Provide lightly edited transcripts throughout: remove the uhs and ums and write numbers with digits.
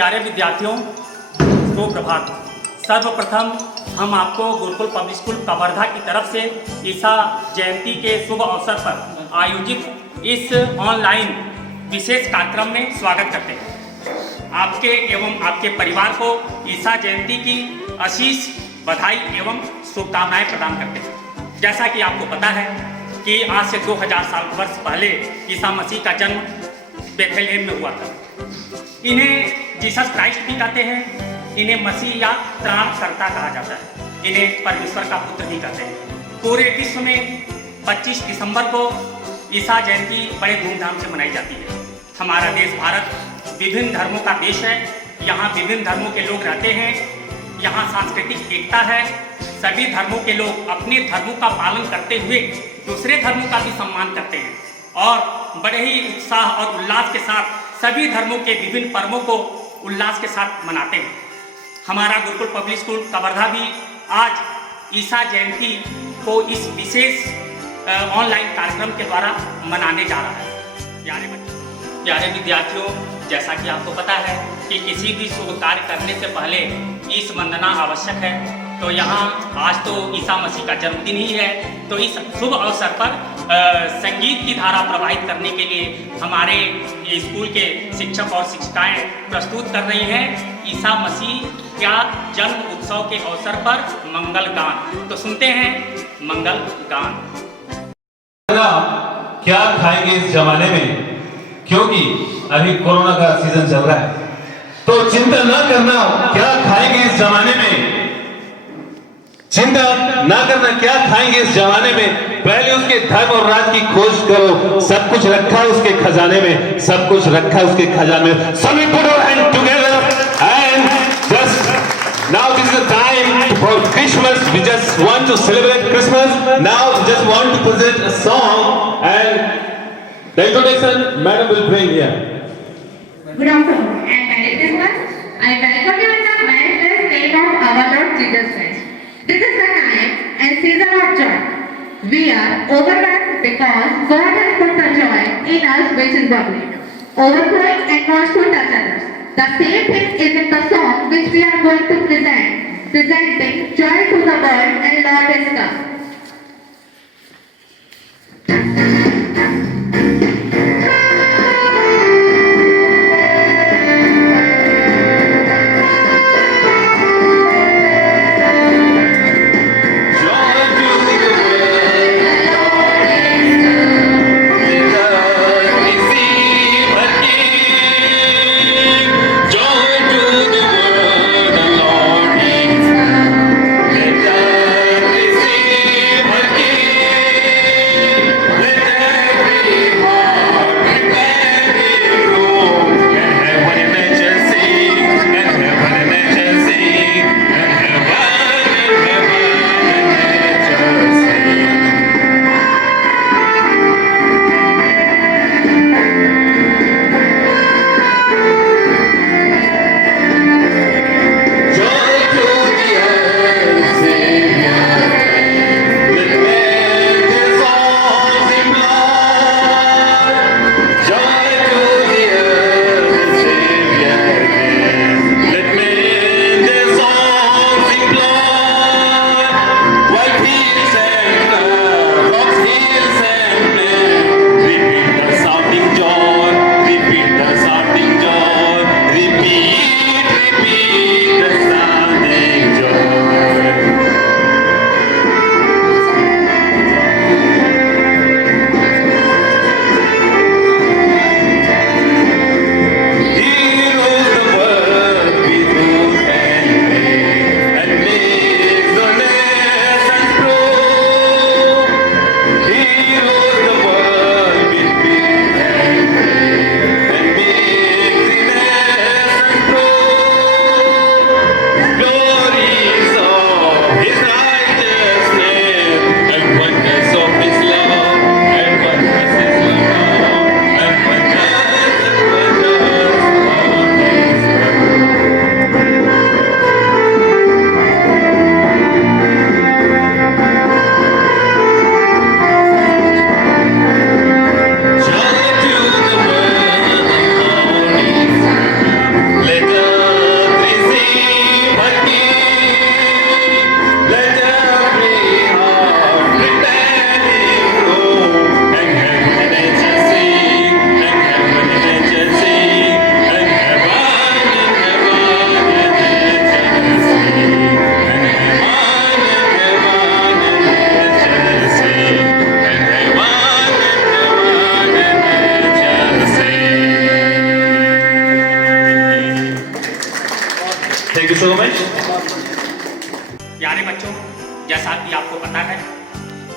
प्यारे विद्यार्थियों, सुप्रभात। सर्वप्रथम हम आपको गुरुकुल पब्लिक स्कूल कवर्धा की तरफ से ईसा जयंती के शुभ अवसर पर आयोजित इस ऑनलाइन विशेष कार्यक्रम में स्वागत करते हैं। आपके एवं आपके परिवार को ईसा जयंती की आशीष, बधाई एवं शुभकामनाएं प्रदान करते हैं। जैसा कि आपको पता है कि आज से 2000 वर्ष पहले ईसा मसीह का जन्म बेथलेहम में हुआ था। इन्हें जीसस क्राइस्ट भी कहते हैं, इन्हें मसीह या त्राणकर्ता कहा जाता है, इन्हें परमेश्वर का पुत्र भी कहते हैं। पूरे विश्व में 25 दिसंबर को ईसा जयंती बड़े धूमधाम से मनाई जाती है। हमारा देश भारत विभिन्न धर्मों का देश है। यहाँ विभिन्न धर्मों के लोग रहते हैं। यहाँ सांस्कृतिक एकता है। सभी धर्मों के लोग अपने धर्मों का पालन करते हुए दूसरे धर्मों का भी सम्मान करते हैं और बड़े ही उत्साह और उल्लास के साथ सभी धर्मों के विभिन्न पर्वों को उल्लास के साथ मनाते हैं। हमारा गुरुकुल पब्लिक स्कूल कवर्धा भी आज ईसा जयंती को इस विशेष ऑनलाइन कार्यक्रम के द्वारा मनाने जा रहा है। प्यारे विद्यार्थियों, जैसा कि आपको पता है कि किसी भी शुभ कार्य करने से पहले ईश वंदना आवश्यक है। तो यहाँ आज तो ईसा मसीह का जन्मदिन ही है, तो इस शुभ अवसर पर संगीत की धारा प्रवाहित करने के लिए हमारे स्कूल के शिक्षक और शिक्षिकाएं प्रस्तुत कर रही हैं ईसा मसीह का जन्म उत्सव के अवसर पर मंगल गान। तो सुनते हैं मंगल गान। क्या खाएंगे इस जमाने में, क्योंकि अभी कोरोना का सीजन चल रहा है, तो चिंता न करना क्या खाएंगे इस जमाने में, चिंता ना करना क्या खाएंगे इस जमाने में। पहले उसके धर्म और राज की खोज करो। सब कुछ रखा है उसके खजाने में, सब कुछ रखा है उसके खजाने में। So we put our hand together and just now this is the time for Christmas. We just want to celebrate Christmas. Now we just want to present a song and the introduction Madam will bring here. Good afternoon and Merry Christmas. I welcome you in the marvelous name of our Lord Jesus Christ. This is the time and season of joy. We are overwhelmed because God has put the joy in us which is bubbling, overflowing and wants to touch others. The same thing is in the song which we are going to present, presenting joy to the world and Lord is come. Let us receive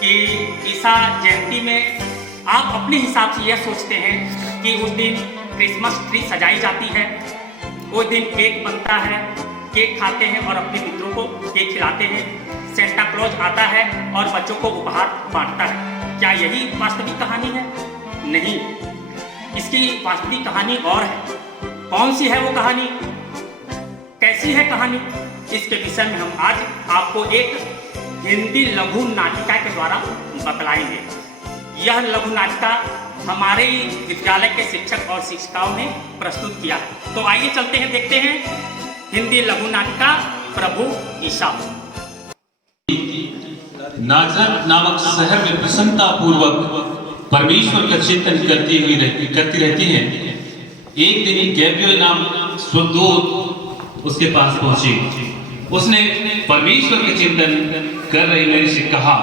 कि ईसा जयंती में आप अपने हिसाब से यह सोचते हैं कि उस दिन क्रिसमस ट्री सजाई जाती है, उस दिन केक बनता है, केक खाते हैं और अपने मित्रों को केक खिलाते हैं, सेंटा क्लॉज आता है और बच्चों को उपहार बांटता है। क्या यही वास्तविक कहानी है? नहीं, इसकी वास्तविक कहानी और है। कौन सी है वो कहानी? कैसी है कहानी? इसके विषय में हम आज आपको एक हिंदी लघु नाटिका के द्वारा बतलाएंगे। यह लघु नाटिका हमारे विद्यालय के शिक्षक और शिक्षिकाओं ने प्रस्तुत किया है। तो आइए चलते हैं, देखते हैं हिंदी लघु नाटिका प्रभु ईसा। नाजरत नामक शहर में प्रसन्नता पूर्वक परमेश्वर का चिंतन करती रहती हैं। एक दिन गैब्रियल नाम स्वर्गदूत उसके पास पहुंची। उसने परमेश्वर के चिंतन कर रही मैरी से कहा,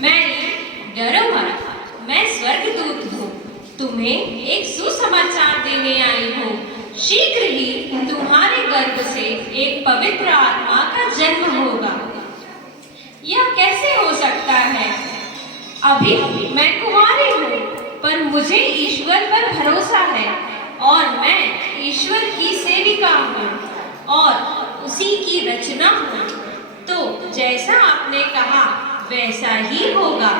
मैरी, डरो मत, मैं स्वर्गदूत हूँ, तुम्हें एक सुसमाचार देने आई हूँ। शीघ्र ही तुम्हारे गर्भ से एक पवित्र आत्मा का जन्म होगा। यह कैसे हो सकता है? अभी मैं कुंवारी हूँ, पर मुझे ईश्वर पर भरोसा है और मैं ईश्वर की सेविका हूँ और उसी की रचना हूँ। तो जैसा आपने कहा वैसा ही होगा।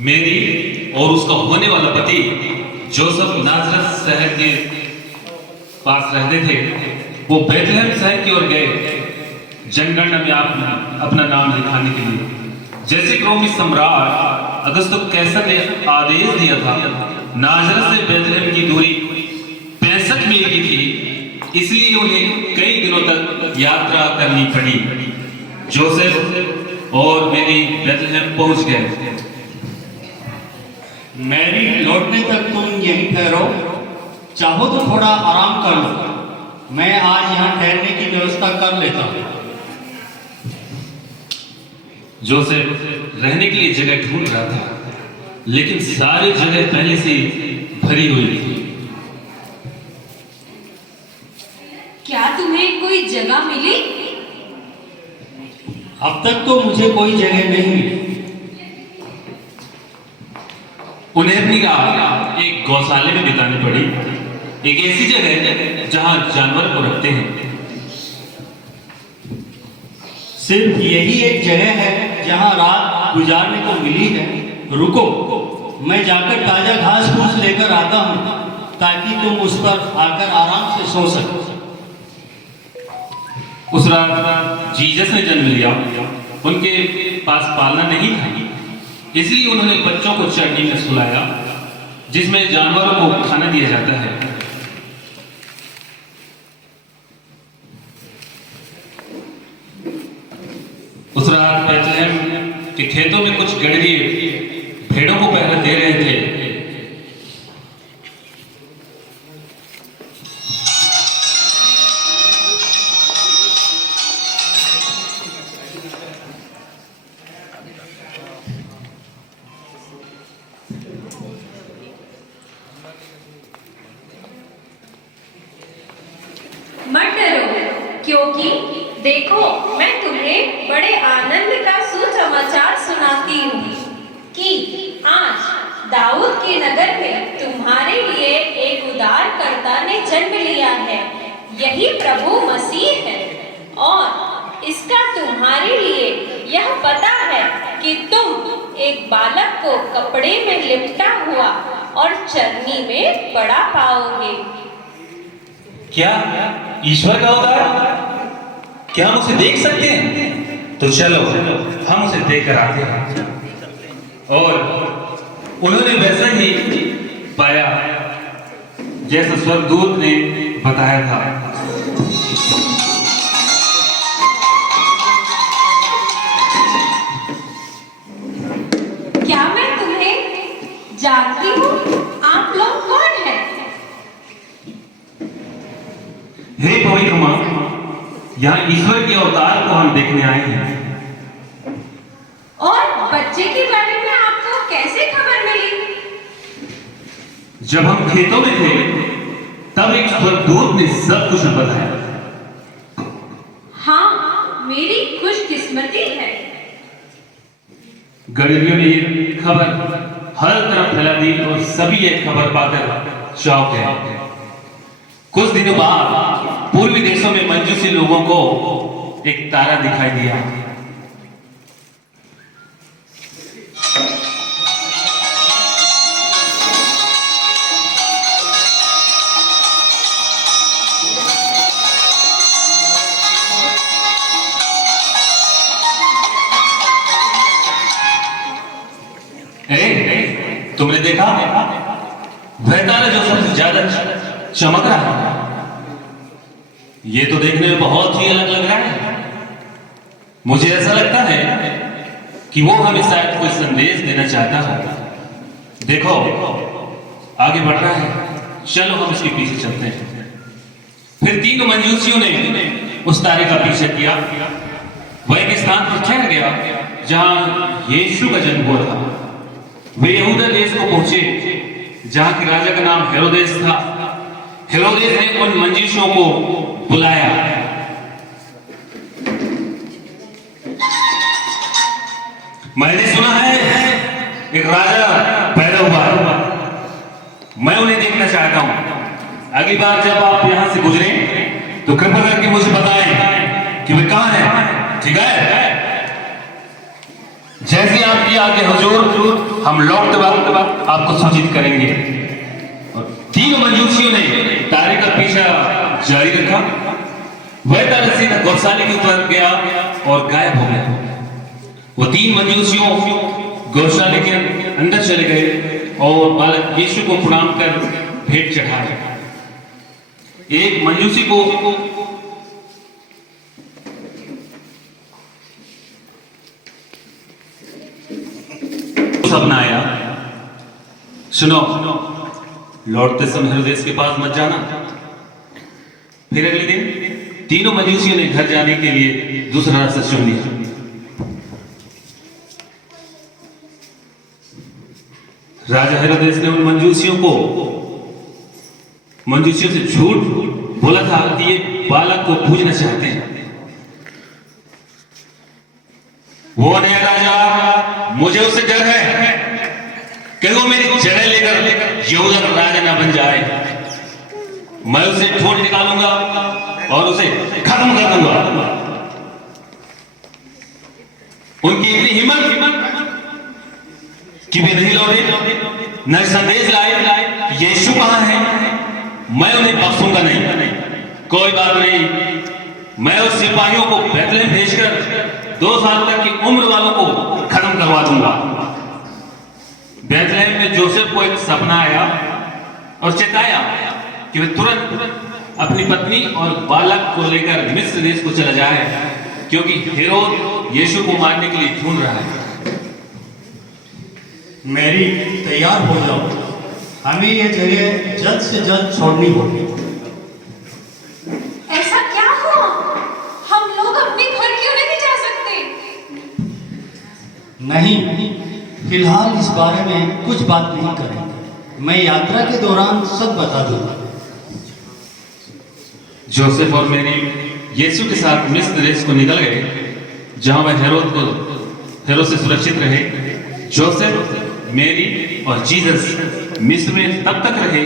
मेरी और उसका होने वाला पति जोसेफ नाजरत शहर के पास रहते थे। वो बैतलहम शहर की ओर गए जनगणना में अपना नाम लिखाने के लिए। जैसे कि रोमी सम्राट अगस्तुस कैसर ने आदेश दिया था, नाजरत से बैतलहम की दूरी 65 मील की थी, इसलिए उन्हें कई दिनों तक यात्रा करनी पड़ी। जोसेफ और मेरी बैतलहम पहुंच गए। मैरी, लौटने तक तुम यहीं ठहरो, चाहो तो थोड़ा आराम कर लो, मैं आज यहाँ ठहरने की व्यवस्था कर लेता हूँ। जोसेफ रहने के लिए जगह ढूंढ रहा था, लेकिन सारी जगह पहले से भरी हुई थी। क्या तुम्हें कोई जगह मिली? अब तक तो मुझे कोई जगह नहीं मिली। उन्हें अपनी रात एक गौशाले में बितानी पड़ी, एक ऐसी जगह जहां जानवर को रखते हैं। सिर्फ यही एक जगह है जहाँ रात गुजारने को मिली है। रुको, मैं जाकर ताजा घास फूस लेकर आता हूँ ताकि तुम उस पर आकर आराम से सो सको। उस रात जीसस ने जन्म लिया। उनके पास पालना नहीं था, इसलिए उन्होंने बच्चों को चरनी में सुलाया, जिसमें जानवरों को खाना दिया जाता है। उस रात बैतलहम के खेतों में कुछ गड़रिए भेड़ों को पहरा दे रहे थे। मत डरो, क्योंकि देखो मैं तुम्हें बड़े आनंद का सुसमाचार सुनाती हूँ कि आज दाऊद के नगर में तुम्हारे लिए एक उद्धारकर्ता ने जन्म लिया है। यही प्रभु मसीह है और इसका तुम्हारे लिए यह पता है कि तुम एक बालक को कपड़े में लिपटा हुआ और चरनी में पड़ा पाओगे। क्या ईश्वर का अवतार? क्या हम उसे देख सकते हैं? तो चलो हम उसे देखकर आते हैं। और उन्होंने वैसा ही पाया जैसा स्वर्गदूत ने बताया था। क्या मैं तुम्हें जानती हूँ? आप लोग कौन हैं? हे पवित्र मां, यहाँ ईश्वर के अवतार को हम देखने आए हैं। और बच्चे के बारे में आपको कैसे खबर मिली? जब हम खेतों में थे तब एक स्वर्गदूत ने सब कुछ बताया। हाँ, मेरी खुशकिस्मती है। गरीबियों ने ये खबर हर तरफ फैला दी और सभी ये खबर पाकर शौक है। कुछ दिनों बाद पूर्वी देशों में मंजूसी लोगों को एक तारा दिखाई दिया। तुमने देखा वह तारा जो सबसे ज्यादा चमक रहा है, ये तो देखने में बहुत ही अलग लग रहा है। मुझे ऐसा लगता है कि वो हमें शायद कोई संदेश देना चाहता है। देखो आगे बढ़ रहा है, चलो हम इसके पीछे चलते हैं। फिर तीनों मंजूसियों ने उस तारे का पीछा किया। वह एक स्थान पर ठहर गया जहां यीशु का जन्म हुआ था। वे यहूदा देश को पहुंचे जहां के राजा का नाम हेरोदेस था। हेरोदेस ने उन मंजूसियों को बुलाया। मैंने सुना है एक राजा पैदा हुआ है, मैं उन्हें देखना चाहता हूं। अगली बार जब आप यहां से गुजरे तो कृपया करके मुझे बताएं कि वे कहां हैं, ठीक है? जैसे आपकी आगे हुजूर, हम लौटते वक्त आपको सूचित करेंगे। और तीनों मंजूसियों ने तारे का पीछा जारी रखा। वह तारा सीधा गौशाले की तरफ गया और गायब हो गया। वो तीन मंजूसियों गौशाले के अंदर चले गए और बालक यीशु को प्रणाम कर भेंट चढ़ाया। एक मंजूसी को सपना आया, सुनो लौटते समय हेरोदेस के पास मत जाना। फिर अगले दिन तीनों मंजूसियों ने घर जाने के लिए दूसरा रास्ता चुन लिया। राजा हेरोदेस ने उन मंजूसियों से झूठ बोला था कि ये बालक को पूजना चाहते हैं। वो नया राजा, मुझे उससे डर है कि वो मेरी जगह लेकर यहूदा का राजा ना बन जाए। मैं उसे ढूंढ निकालूंगा और उसे खत्म कर दूंगा। उनकी इतनी हिम्मत कि वे नहीं लौटे, न संदेश लाए यीशु कहां है। मैं उन्हें बख्शूंगा नहीं। कोई बात नहीं, मैं उस सिपाहियों को बैतलहम भेजकर 2 साल तक की उम्र वालों को खत्म करवा दूंगा। बैतलहम में जोसेफ को एक सपना आया और चेताया कि वह तुरंत अपनी पत्नी और बालक को लेकर मिस्र देश को चला जाए, क्योंकि हेरोद यीशु को मारने के लिए ढूंढ रहा है। मैरी, तैयार हो जाओ, हमें ये जगह जल्द से जल्द छोड़नी होगी। ऐसा क्या हुआ? हम लोग अपने घर क्यों नहीं जा सकते? नहीं, फिलहाल इस बारे में कुछ बात नहीं करेंगे। मैं यात्रा के दौरान सब बता दूंगा। जोसेफ और मैरी यीशु के साथ मिस्र देश को निकल गए, जहां वह हेरोद से सुरक्षित रहे। जोसेफ, मैरी और जीसस मिस्र में तब तक रहे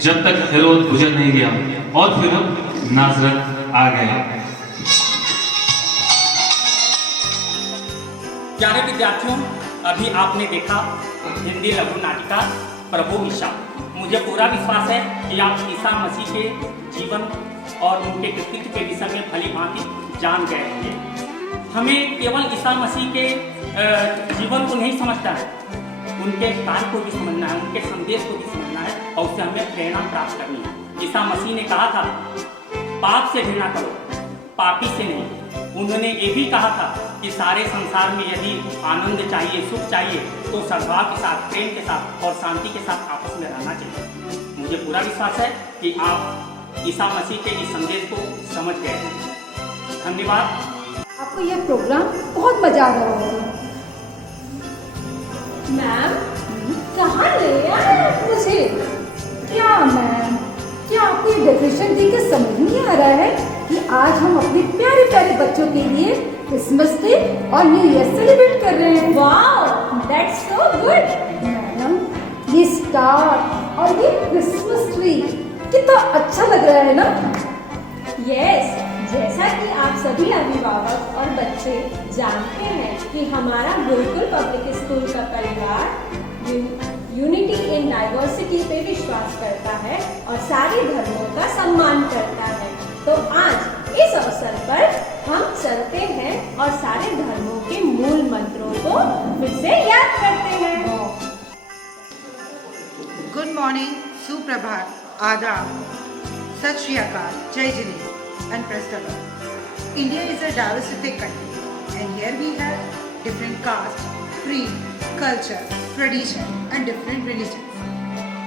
जब तक हेरोद गुजर नहीं गया और फिर नासरत आ गए। प्यारे विद्यार्थियों, अभी आपने देखा हिंदी लघु नाटिका प्रभु ईसा। मुझे पूरा विश्वास है कि आप ईसा मसीह के जीवन और उनके कृतित्व के विषय में भली भांति जान गए होंगे। हमें केवल ईसा मसीह के जीवन को नहीं समझना है, उनके कार्य को भी समझना है, उनके संदेश को भी समझना है और उससे हमें प्रेरणा प्राप्त करनी है। ईसा मसीह ने कहा था, पाप से घृणा करो, पापी से नहीं। उन्होंने ये भी कहा था कि सारे संसार में यदि आनंद चाहिए, सुख चाहिए, तो सद्भाव के साथ, प्रेम के साथ और शांति के साथ आपस में रहना चाहिए। मुझे पूरा विश्वास है कि आप ईसा मसीह के इस संदेश को समझ गए हैं। धन्यवाद। आपको यह प्रोग्राम बहुत मजा आ रहा होगा। मैम, कहाँ ले आए आप मुझे? क्या मैम, क्या आपको ये डेफिनेशन देख के समझ नहीं आ रहा है कि आज हम अपने प्यारे प्यारे बच्चों के लिए क्रिसमस डे और न्यू ईयर सेलिब्रेट कर रहे हैं। वाह, एनिवर्सरी। कितना अच्छा लग रहा है ना? यस, जैसा कि आप सभी अभिभावक और बच्चे जानते हैं कि हमारा गुरुकुल पब्लिक स्कूल का परिवार यूनिटी इन डाइवर्सिटी पे विश्वास करता है और सारे धर्मों का सम्मान करता है। तो आज इस अवसर पर हम चलते हैं और सारे धर्मों के मूल मंत्रों को फिर से याद करते हैं। गुड मॉर्निंग, सुप्रभात, आदाब, सत श्री अकाल, जय जिने and press the bell. India is a diversified country and here we have different castes, creed, culture, tradition and different religions.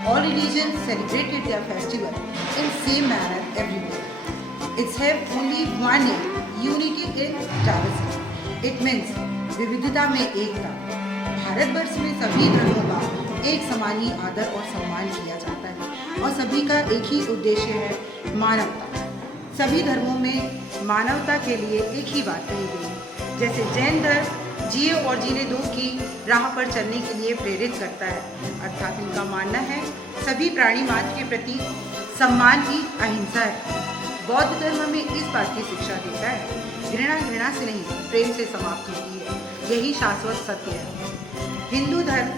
All religions celebrated their festival in same manner everywhere. It's have only one name, unity in diversity. It means विविधता में एकता। भारतवर्ष में सभी धर्मों का एक समान ही आदर और सम्मान किया जाता है और सभी का एक ही उद्देश्य है, मानवता। सभी धर्मों में मानवता के लिए एक ही बात कही गई है। जैसे जैन धर्म जिए और जीने दो की राह पर चलने के लिए प्रेरित करता है, अर्थात इनका मानना है सभी प्राणी मात्र के प्रति सम्मान ही अहिंसा है। बौद्ध धर्म हमें इस बात की शिक्षा देता है, घृणा घृणा से नहीं प्रेम से समाप्त होती है, यही शाश्वत सत्य है। हिंदू धर्म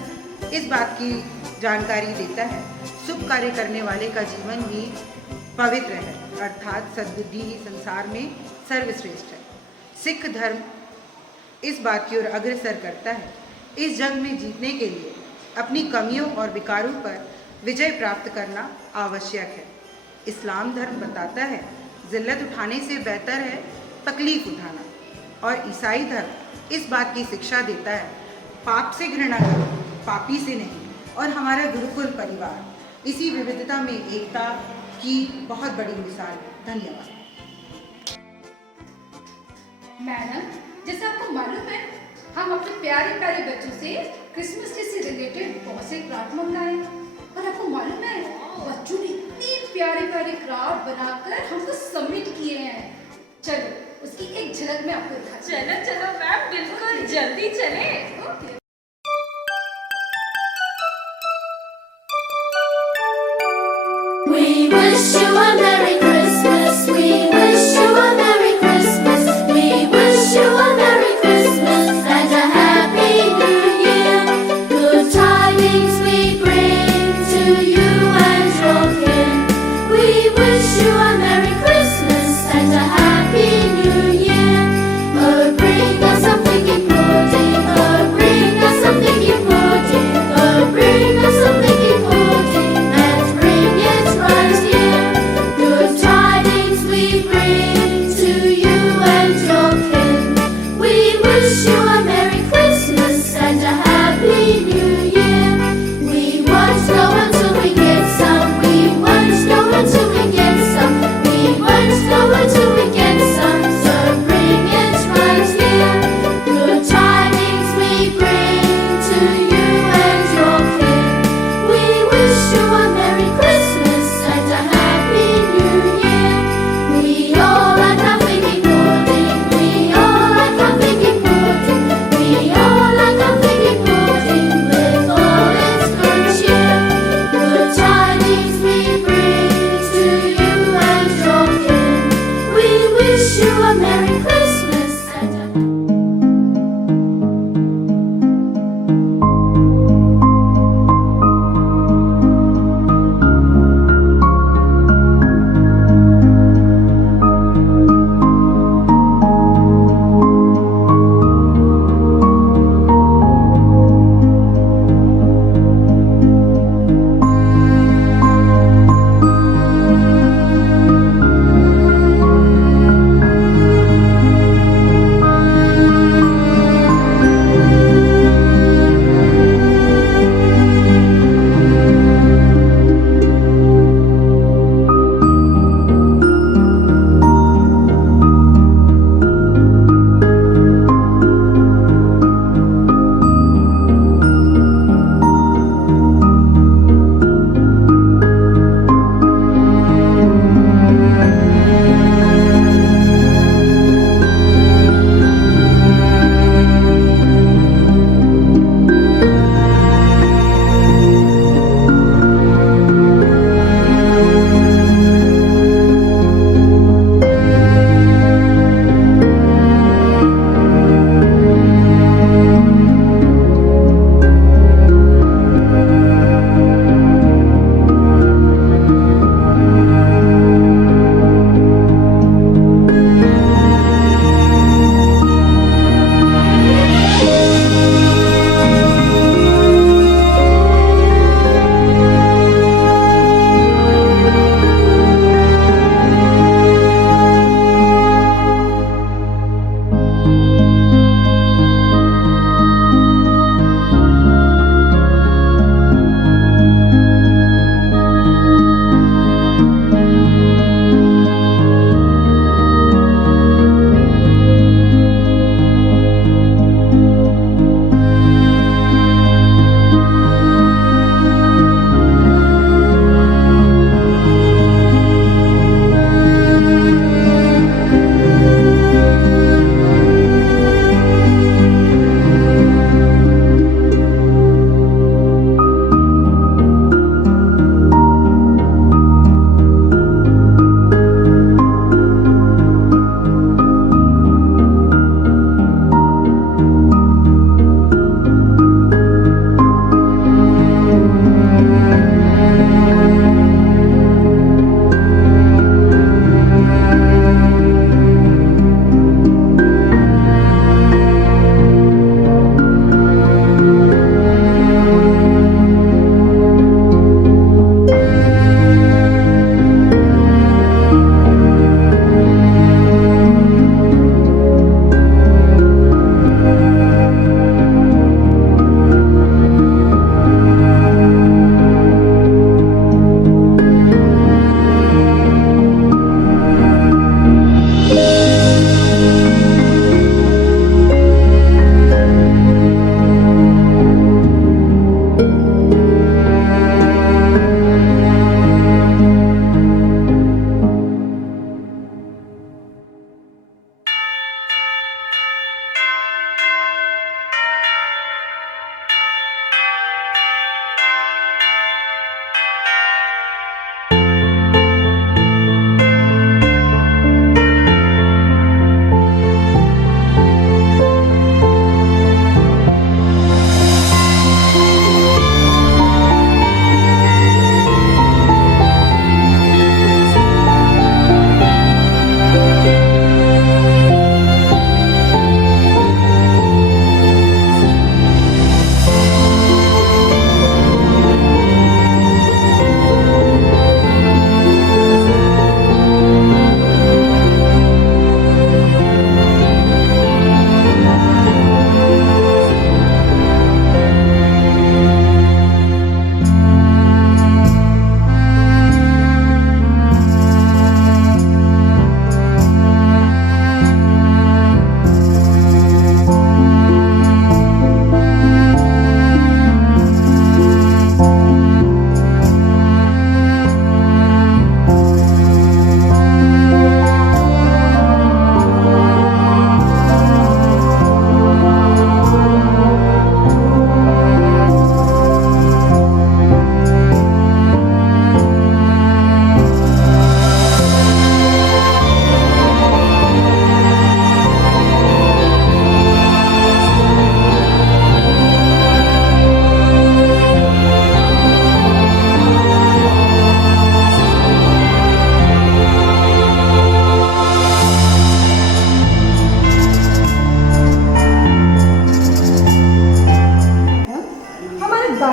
इस बात की जानकारी देता है, शुभ कार्य करने वाले का जीवन ही पवित्र है, अर्थात सद्बुद्धि ही संसार में सर्वश्रेष्ठ है। सिख धर्म इस बात की ओर अग्रसर करता है, इस जंग में जीतने के लिए अपनी कमियों और विकारों पर विजय प्राप्त करना आवश्यक है। इस्लाम धर्म बताता है जिल्लत उठाने से बेहतर है तकलीफ उठाना, और ईसाई धर्म इस बात की शिक्षा देता है पाप से घृणा करो, पापी से नहीं। और हमारा गुरुकुल परिवार इसी विविधता में एकता की बहुत बड़ी मिसाल है। धन्यवाद। मैडम, जैसे आपको मालूम है हम अपने प्यारे प्यारे बच्चों से क्रिसमस डे से रिलेटेड बहुत से क्राफ्ट मंगाए और आपको मालूम है बच्चों ने इतने प्यारे प्यारे क्राफ्ट बनाकर हमको सबमिट किए हैं। चलो उसकी एक झलक मैं आपको दिखाती हूँ। चलो चलो मैम, बिल्कुल जल्दी चले। Okay. We wish you a Merry Christmas. We wish you a Merry Christmas. We wish you a Merry Christmas and a Happy New Year. Good tidings we bring to you and your kin. We wish you a Merry Christmas and a Happy New Year. Oh, bring us something important. Oh,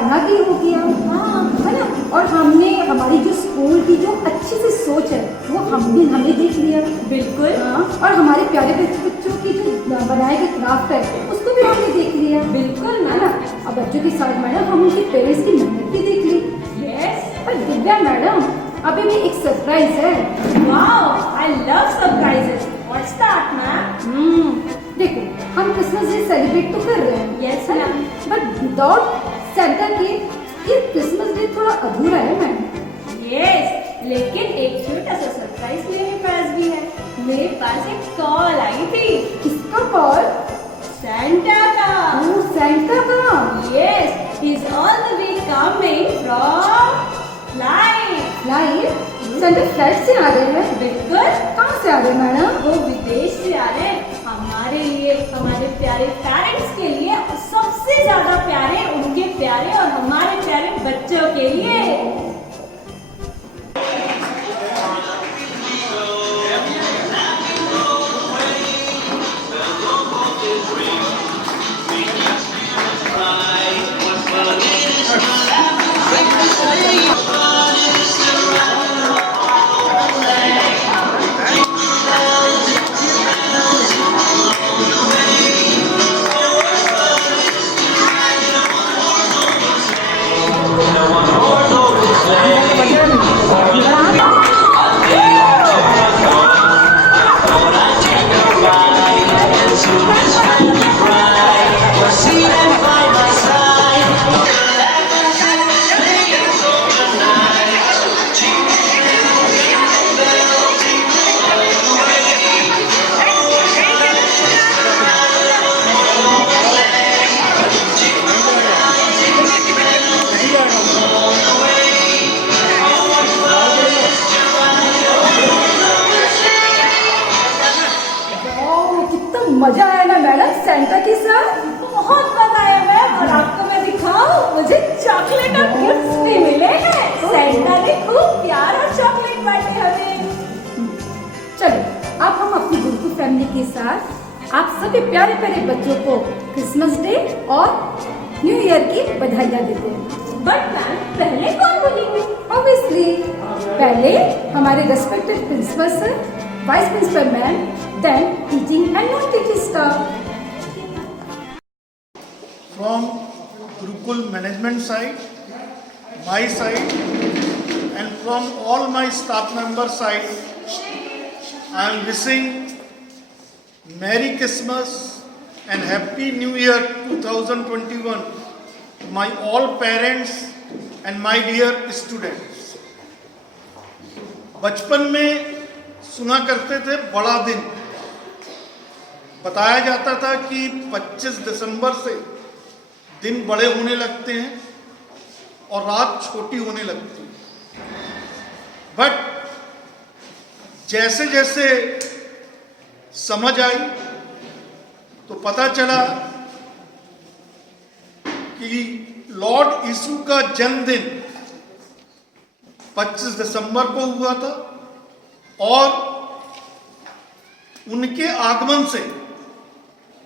भागी हो गया, हाँ है ना। और हमने हमारी जो स्कूल की जो अच्छी सी सोच है वो हमने देख लिया, बिल्कुल। हाँ। और हमारे प्यारे बच्चों की जो बनाए गए क्राफ्ट है उसको भी हमने देख लिया, बिल्कुल है ना। अब बच्चों के साथ मैडम हम उनके पेरेंट्स की मेहनत भी देख ली। यस। और दिव्या मैडम अभी भी एक सरप्राइज है। Wow, I love surprises. What's that ma'am? देखो हम क्रिसमस डे सेलिब्रेट तो कर रहे हैं, Yes, है ना, बट विदाउट सेंटा के ये क्रिसमस डे थोड़ा अधूरा है मैम। यस, लेकिन एक छोटा सा सरप्राइज मेरे पास भी है। मेरे पास एक कॉल आई थी। किसका कॉल? सेंटा का। ओह सेंटा का। Yes, he is all the way coming from live Santa flight से आ रहे हैं? बिल्कुल। कहाँ से आ रहे हैं मैडम? वो विदेश से आ रहे हैं हमारे लिए, हमारे प्यारे पेरेंट्स के लिए, और सबसे ज्यादा प्यारे उनके प्यारे और हमारे प्यारे बच्चों के लिए। मजा आया ना मैडम सेंटा के साथ? बहुत मजा आया मैम। और आपको मैं दिखाऊं, मुझे चॉकलेट और गिफ्ट्स भी मिले हैं। सेंटा ने खूब प्यार और चॉकलेट बांटे हमें। चलो अब हम अपनी गुरुकुल फैमिली के साथ आप सभी प्यारे प्यारे बच्चों को क्रिसमस डे और न्यू ईयर की बधाइयाँ देते हैं। बट मैम पहले कौन बोलेंगे? ऑब्वियसली पहले हमारे respected principal sir, vice principal ma'am, then teaching and non teaching staff. From Gurukul management side, my side, and from all my staff member side, I am wishing Merry Christmas and Happy New Year 2021 to my all parents and my dear students. बचपन में सुना करते थे बड़ा दिन, बताया जाता था कि 25 दिसंबर से दिन बड़े होने लगते हैं और रात छोटी होने लगती है। बट जैसे जैसे समझ आई तो पता चला कि लॉर्ड यीशु का जन्मदिन 25 दिसंबर को हुआ था और उनके आगमन से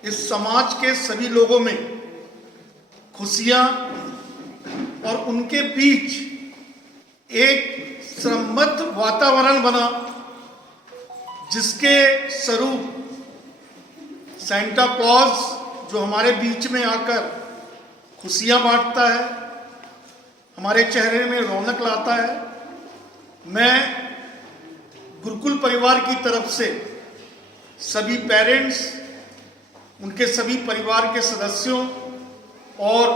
इस समाज के सभी लोगों में खुशियां और उनके बीच एक समृद्ध वातावरण बना, जिसके स्वरूप सेंटा क्लॉज जो हमारे बीच में आकर खुशियां बांटता है, हमारे चेहरे में रौनक लाता है। मैं गुरुकुल परिवार की तरफ से सभी पेरेंट्स, उनके सभी परिवार के सदस्यों और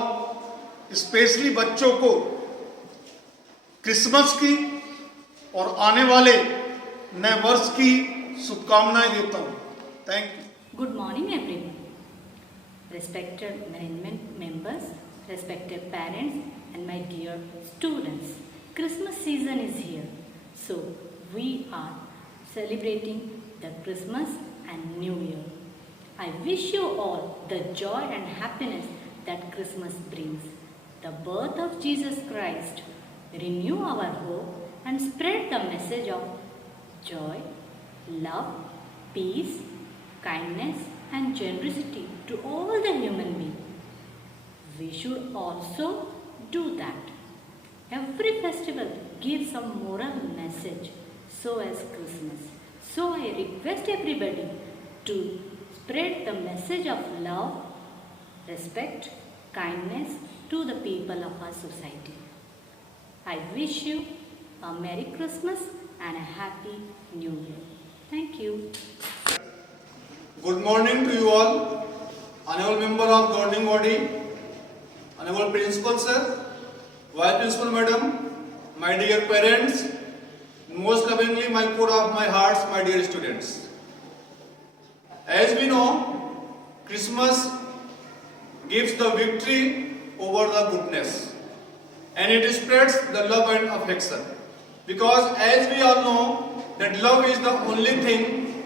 स्पेशली बच्चों को क्रिसमस की और आने वाले नए वर्ष की शुभकामनाएं देता हूं। Thank you. Good morning everyone. Respected management members, respected parents and my dear students. Christmas season is here. So we are celebrating the Christmas and New Year. I wish you all the joy and happiness that Christmas brings. The birth of Jesus Christ. Renew our hope and spread the message of joy, love, peace, kindness and generosity to all the human beings. We should also do that. Every festival gives a moral message, so as Christmas. So I request everybody to spread the message of love, respect, kindness to the people of our society. I wish you a Merry Christmas and a Happy New Year. Thank you. Good morning to you all, honorable member of governing body, honorable principal sir, vice principal madam, my dear parents, most lovingly my core of my hearts, my dear students. As we know, Christmas gives the victory over the goodness, and it spreads the love and affection. Because as we all know that love is the only thing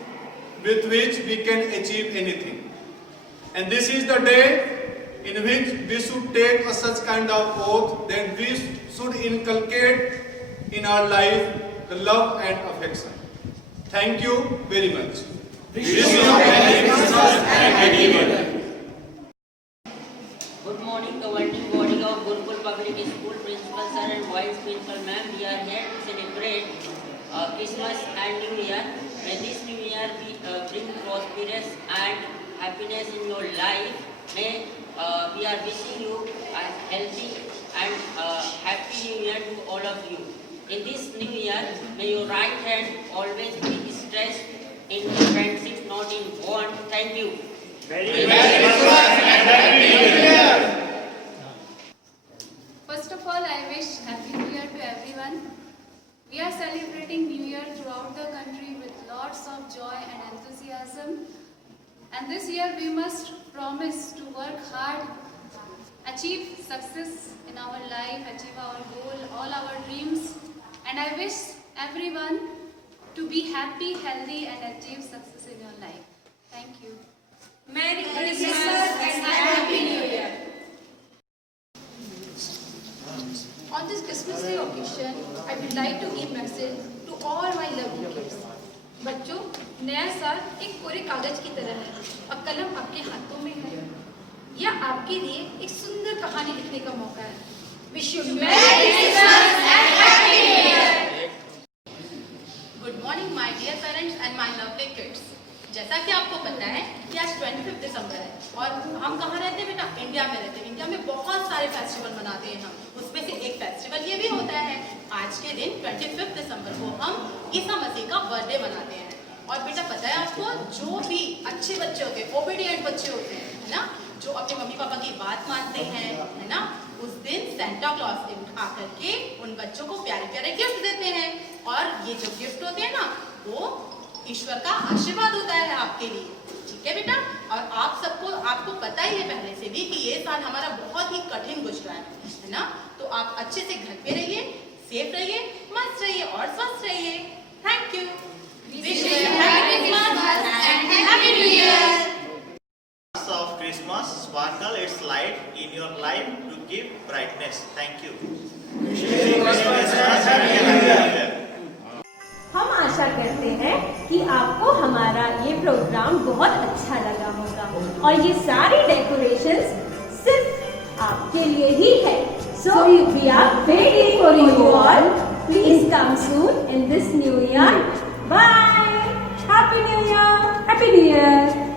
with which we can achieve anything. And this is the day in which we should take such kind of oath that we should inculcate in our life the love and affection. Thank you very much. Good morning, governing body of Gurukul Public School, principal sir and vice principal ma'am. We are here to celebrate Christmas and New Year. May this New Year bring prosperous and happiness in your life. May we are wishing you a healthy and happy New Year to all of you. In this New Year, may your right hand always be stressed in friendship, not in bond. Thank you. First of all, I wish Happy New Year to everyone. We are celebrating New Year throughout the country with lots of joy and enthusiasm. And this year we must promise to work hard, achieve success in our life, achieve our goal, all our dreams. And I wish everyone to be happy, healthy and achieve success in your life. Thank you. Merry Christmas and Happy New Year. On this Christmas Day occasion, I would like to give message to all my lovely kids. बच्चों, नया साल एक कोरे कागज की तरह है और कलम आपके हाथों में है। यह आपके लिए एक सुंदर कहानी लिखने का मौका है। Wish you Merry Christmas and Happy New Year. Good morning, my dear parents and my lovely kids. जैसा कि आपको पता है कि आज 25 दिसंबर है और हम कहाँ रहते हैं बेटा? इंडिया में रहते हैं। इंडिया में बहुत सारे फेस्टिवल मनाते हैं हम। उसमें से एक फेस्टिवल ये भी होता है आज के दिन 25 दिसंबर को हम ईसा मसीह का बर्थडे मनाते हैं। और बेटा पता है आपको, जो भी अच्छे बच्चे होते हैं, ओबीडिएंट बच्चे होते हैं, है ना, जो अपने मम्मी पापा की बात मानते हैं, है ना, उस दिन सेंटा क्लॉज आकर के उन बच्चों को प्यारे प्यारे गिफ्ट देते हैं। और ये जो गिफ्ट होते हैं ना, वो ईश्वर का आशीर्वाद होता है आपके लिए। ठीक है बेटा? और आपको पता ही है पहले से भी कि ये साल हमारा बहुत ही कठिन गुजरा है ना? तो आप अच्छे से घर पे रहिए, सेफ रहिए, मस्त रहिए और स्वस्थ रहिए। Thank you. Wish you happy Christmas and happy new year. Of Christmas sparkle its light in your life to give brightness. Thank you. हम आशा करते हैं कि आपको हमारा ये प्रोग्राम बहुत अच्छा लगा होगा और ये सारी डेकोरेशंस सिर्फ आपके लिए ही है। So we are waiting for you all. Please come soon in this new year. Bye. Happy New Year. Happy New Year.